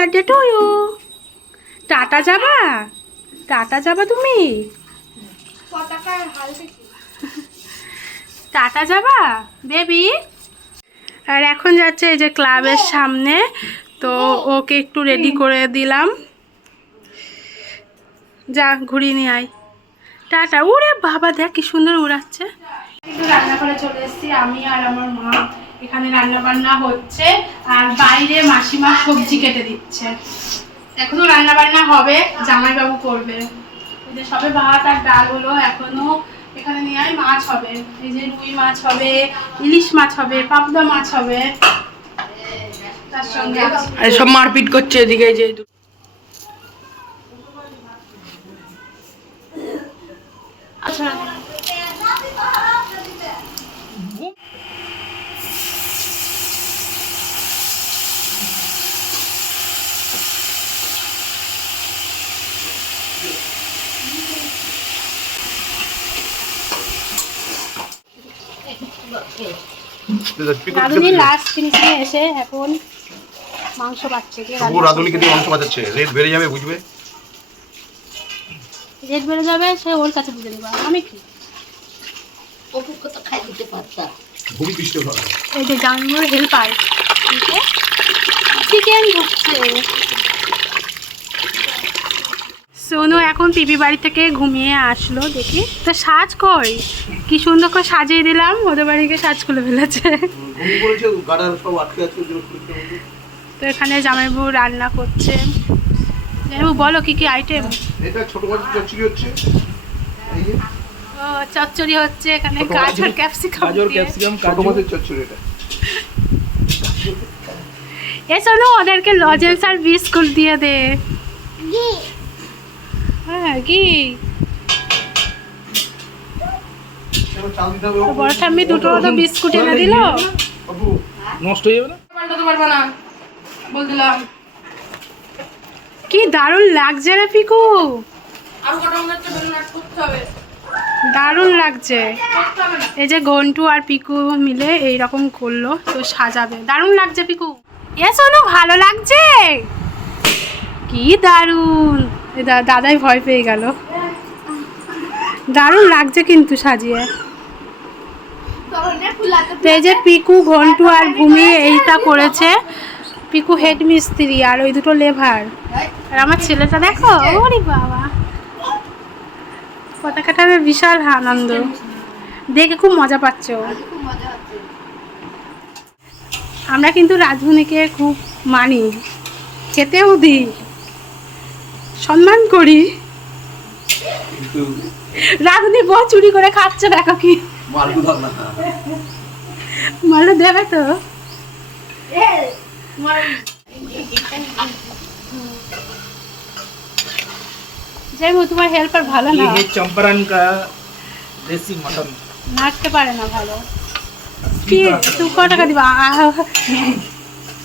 Birthday to you. টাটা যাবা? টাটা যাবা তুমি? টাটা যাবা বেবি? আর এখন যাচ্ছে এই যে ক্লাবের সামনে, তো ওকে একটু রেডি করে দিলাম। যা ঘুরিয়ে নিয়ে আয়। টাটা। উড়ে বাবা, দেখ কি সুন্দর উড়াচ্ছে। একটু রান্না করে চলে এসেছি আমি আর আমার মা। এখানে রান্না বান্না হচ্ছে আর বাইরে মাসিমা সবজি কেটে দিচ্ছে। এখনো রান্না বান্না হবে, জামাইবাবু করবে। এই যে সবে ভাত আর ডাল হলো, এখনো এখানে নিয়ে আয় মাছ হবে। এই যে রুই মাছ হবে, ইলিশ মাছ হবে, পাবদা মাছ হবে। তার সঙ্গে সব মারপিট করছে এদিকে। যে আচ্ছা, রাধুনি লাস্ট ফিনিশিংয়ে এসে এখন মাংস বাচ্ছে। রাধুনিকে দিয়ে মাংস বাঁচাচ্ছে, রেট বেড়ে যাবে বুঝবে। রেট বেড়ে যাবে, সে ওর কাছে বুঝে নেবা, আমি কি ওকে তো খাই দিতে পারতাম। খুবই পিষ্ট ভালো। এই যে জামাইবাবুর হেল্পার চিকেন ঢুকছে। সোনু এখন পিপি বাড়ি থেকে ঘুমিয়ে আসলো, দেখি তো সাজ কই কি সুন্দর করে সাজিয়ে দিলাম। ওদের বাড়িকে সাজ খুলে ফেলেছে। তো এখানে জামাইবাবু রান্না করছে। জামাইবাবু বলো কি কি আইটেম? এটা ছোট মাছ চচ্চড়ি হচ্ছে, এই যে ও চচ্চড়ি হচ্ছে, এখানে গাজর ক্যাপসিকাম, ছোট মাছের চচ্চড়ি। এটা এ সোনু ওদেরকে লজেন্স আর বিস্কুট দিয়ে দে। হ্যাঁ কি বড় ঠাম্মি দুটো তো বিস্কুট এনে দিল। নষ্ট হয়ে যাবে না, পাল্টাতে পারবে না বলছিলাম। কি দারুণ লাগছে রে পিকু, আর কটা মনে হচ্ছে বেলুন আট করতে হবে। দারুণ লাগছে। এই যে ঘন্টু আর পিকু মিলে এইরকম করলো, তো সাজাবে। দারুণ লাগছে পিকু। এ সোনু ভালো লাগছে? কি দারুণ। দাদাই ভয় পেয়ে গেল। দারুণ লাগছে কিন্তু সাজিয়ে। তো এই যে পিকু, ঘন্টু আর ভূমি এইটা করেছে। পিকু হেড মিস্ত্রি আর ওই দুটো লেভার। আর আমার ছেলেটা দেখো, ওরে বাবা, পতাকাটার বিশাল আনন্দ, দেখে খুব মজা পাচ্ছ। আমরা কিন্তু রাধুনিকে খুব মানি, খেতেও দিই, সম্মান করি। রাধুনি বউ চুরি করে খাচ্ছে, দেখো কি মালু দেবে তো। যাই হোক, তোমার হেল্পার ভালো না, চম্পারন কা দেশি মটন নাচতে পারে না ভালো। কি তুমি কত টাকা দিবা?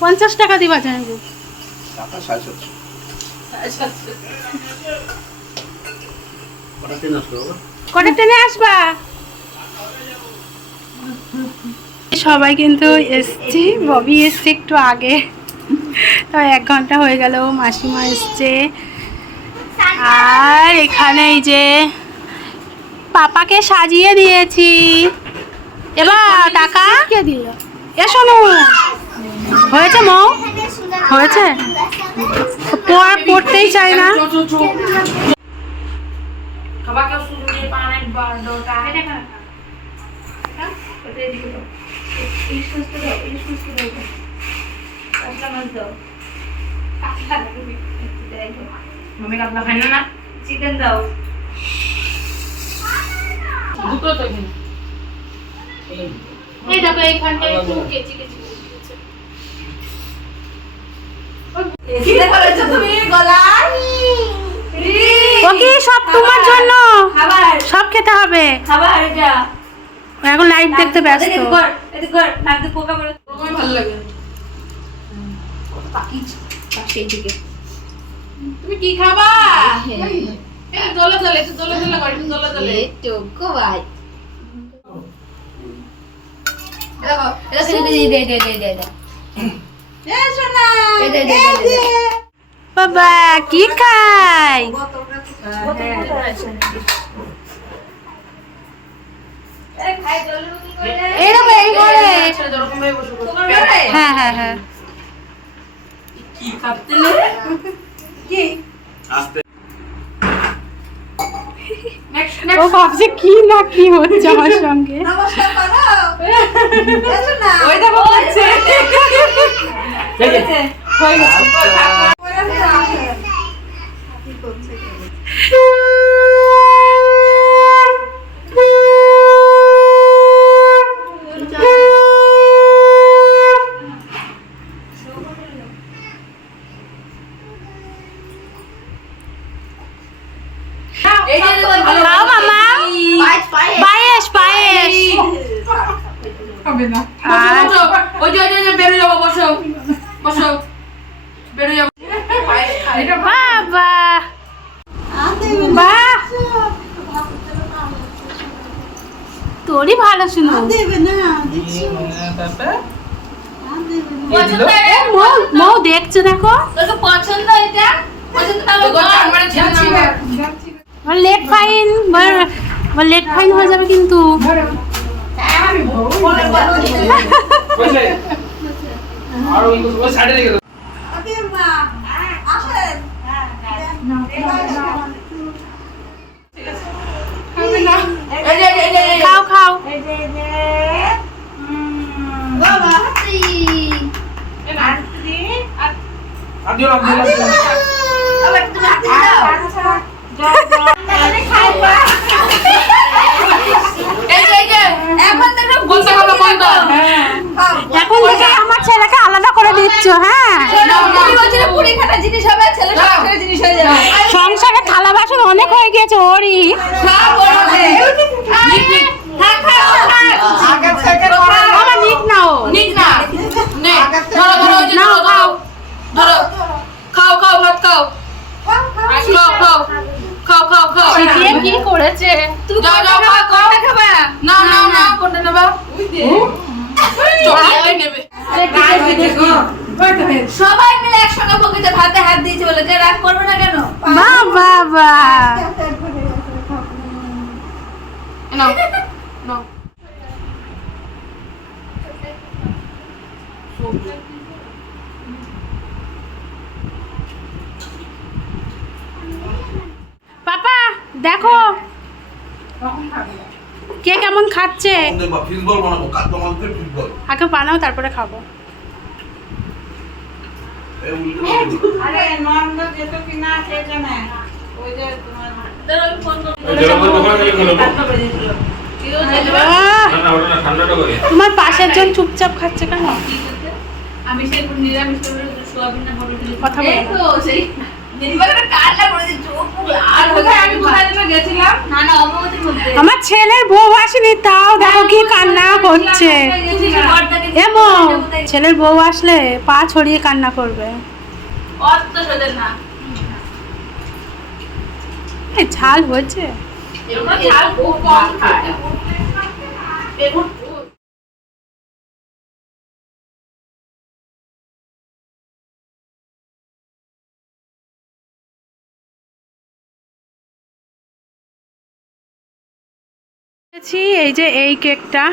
50 টাকা দিবা জানবো। কটা ট্রেনে আসবা? সবাই কিন্তু এসছি, ববি এসছে একটু আগে, তো 1 ঘন্টা হয়ে গেল। মাসিমা এসছে আর এখানে এই যে পাপাকে সাজিয়ে দিয়েছি। এবার টাকা কে দিল? এ শোনো, হয়েছে মৌ? হয়েছে? পড়তেই চাই না। খাবারকে শুরু দিয়ে পানের বারোটা মম্মি কাতলা খাই না, চিকেন দাও দুটো তো। এই দেখো এইখানটা একটু কেচি কেচি দিয়েছে। ওকে সব তোমার জন্য, সব খেতে হবে। এখন লাইট দেখতে ব্যস্ত। ভালো লাগে। তুমি কি খাবা? দোলা দোলে দোলা দোলা করে দোলা দোলে টুকু ভাই দেখো এটা দে দে দে দে দে দে এ সোনা দে দে দে দে বাবা কি খাই? এরকম এই করে। হ্যাঁ হ্যাঁ হ্যাঁ। ও ভাবছে কি না কি হচ্ছে আমার সঙ্গে। ওই দেখো করছে। হয়ে গেছে। খাও মামা। পায়েস পায়েস। হবে না। আর ওই যে বেরো যাবো, বসো বসো, বেরো যাবো। বাবা বাহ তোরই ভালো শুনো। পছন্দ মৌ দেখছো দেখো তোকে পছন্দ এটা? পছন্দ তাহলে বল। আমরা ছেড়ে দাও। লেট ফাইন লেট ফাইন হয়ে যাবে কিন্তু। খাও খাও। এখন থেকে আমার ছেলেকে আলাদা করে দিচ্ছ। হ্যাঁ সংসারে থালা বাসন অনেক হয়ে গেছে ওরই। আমার নিক নাও নাও খাও। খাও খাও ভাত খাও, খাও খাও খাও খাও খাও। কি করেছে? যাও যাও কোনটা খাবে? না না না কোনটা নেবে? চকলেট নেবে। সবাই মিলে একসঙ্গে বকিতে ভাতে হাত দিয়েছে বলে যে রাগ করবে না কেন? বাবা বাবা নাও নাও। পাপা দেখো কে কেমন খাচ্ছে। ফিসবল বানাবো, কাঁচা মাংসের ফিসবল। আগে বানাও তারপরে খাবো। আরে নন্দ যেত কিনা সেটা না, ওই যে তোমার তোমার পাশের জন চুপচাপ খাচ্ছে কেন? আমি সেই নিরামিষ সোয়াবিন না হবে কথা বলো। এই তো সেই নির্বাচনে কাটলা করে দিচ্ছ আর কোথায় আমি কোথায় যেন গেছিলাম না না অবগতির মধ্যে আমার ছেলের বউ আসেনি তাও দেখো কি কান্না করছে। এমন ছেলের বউ আসলে পা ছড়িয়ে কান্না করবে। অত সোদের না এই ঝাল হয়েছে। এগুলো ঝাল খুব কম খায় বেগুন। এই যে এই কেকটা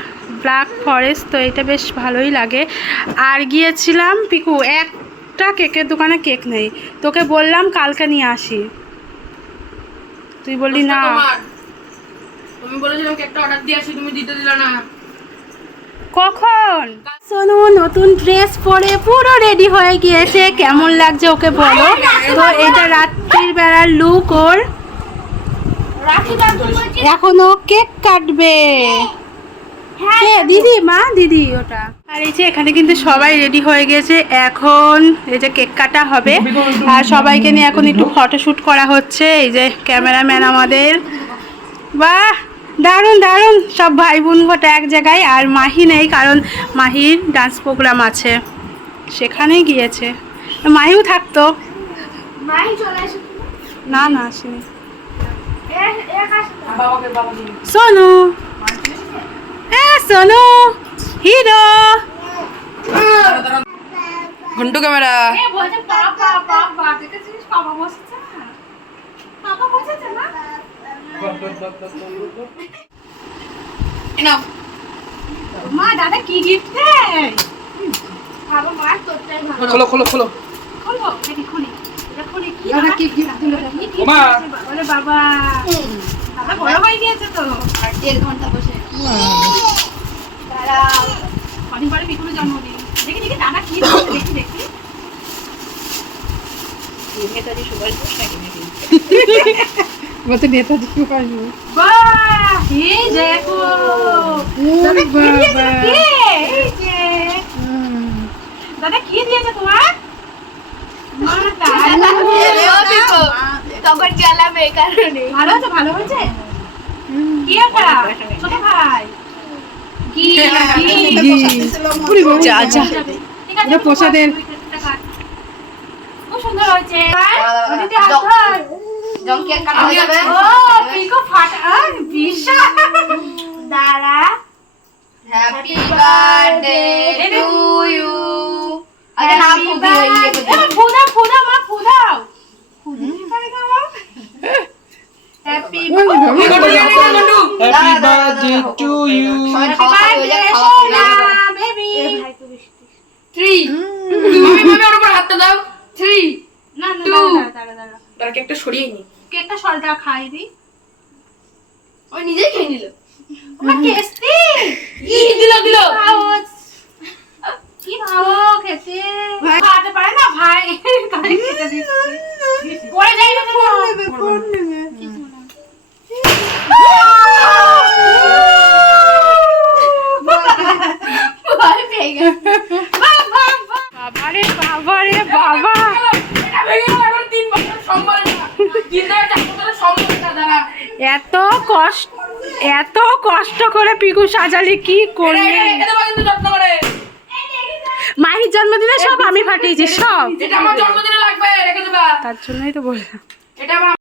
ব্ল্যাক ফরেস্ট, তো এটা বেশ ভালোই লাগে। আর গিয়েছিলাম পিকু একটা কেকের দোকানে কেক নেই, তোকে বললাম কালকে নিয়ে আসি, তুই বললি না। তুমি বলেছিলাম কেকটা অর্ডার দিয়ে আসি, তুমি দিতে দিলা না। কখন? সোনু নতুন ড্রেস পরে পুরো রেডি হয়ে গিয়েছে, কেমন লাগছে ওকে বলো। তো এটা রাত্রির বেলার লুক ওর। এখনো কেক কাটবে কে? দিদি মা দিদি ওটা। আর এই যে এখানে কিন্তু সবাই রেডি হয়ে গেছে, এখন এই যে কেক কাটা হবে আর সবাইকে নিয়ে এখন একটু ফটোশুট করা হচ্ছে। এই যে ক্যামেরাম্যান আমাদের, বাহ দারুণ দারুণ, সব ভাই বোন ঘটা এক জায়গায়। আর মাহি নেই কারণ মাহির ডান্স প্রোগ্রাম আছে, সেখানে গিয়েছে। মাহিও থাকতো, না না আসেনি। সোনু সোনু হিরো ঘন্টু ক্যামেরা বলছে পাপা পাপা দেখেছিস পাপা বসেছে না পাপা বসেছে না নাও মা দাদা কি গিফট দেয় বাবা মা তোরটাই ভালো খোলো খোলো খোলো খোলো দেখি খুলি এটা খুলি কি দাদা কি gift দিলো? ওমা ওরে বাবা দাদা বড় হয়ে গিয়েছে তো আর 1.5 ঘন্টা বসে দাঁড়াও অনেক বড় পিকুর জন্মদিন দেখি দেখি দাদা কি দিয়েছে দেখি দেখি নেতাজি সুভাষ বোস নাকি নাকি বলতে নেতাজি সুভাষ বাহ এই দেখো দাদা কি দিয়েছে কে এই যে দাদা কি দিয়েছে তোমার মা তখন গেলাম এই কারণে ভালো আছে ভালো হয়েছে কি এটা ছোট ভাই কি যা যা ঠিক আছে এটা প্রসাদের। খুব সুন্দর হয়েছে ওদিকে দাও। হাত ধর। জমকে কাটা হয়ে যাবে ও পিকো ফাটা বিশাল দাঁড়া হ্যাপি বার্থডে টু ইউ আগে নাম ফুদি ইয়ে করে ফুদা ফুদা মা ফুদাও ফুদি করে দাও happy happy birthday to you সবাই খাওয়া খাওয়া হয়ে যাবে খাওয়া সোনা হয়ে যাবে বেবি 3 তুমি ভাবে ওর উপর হাতটা দাও 3 না না Two. দাঁড়া দাঁড়া তার কেকটা সরিয়ে নি কেকটা সরটা খাই দি ওই নিজেই খেয়ে নিল ওমা টেস্টি দিল কি ভালো খেতে খাওয়াতে পারে না ভাই তাই খেতে দিচ্ছে পরে যাই না ভয় পেয়ে গেছে বাবারে বাবারে বাবা এটা ভেঙে গেল এখন 3 বছর সম্ভব না কিন্তু এটা কতটা সম্ভব না দাঁড়া এত কষ্ট করে পিকু সাজালি কি করলি রেখে দেবো কিন্তু যত্ন করে মাহির জন্মদিনে সব আমি ফাটিয়েছি সব এটা আমার জন্মদিনে লাগবে রেখে দেবা তার জন্যই তো বললাম এটা আমার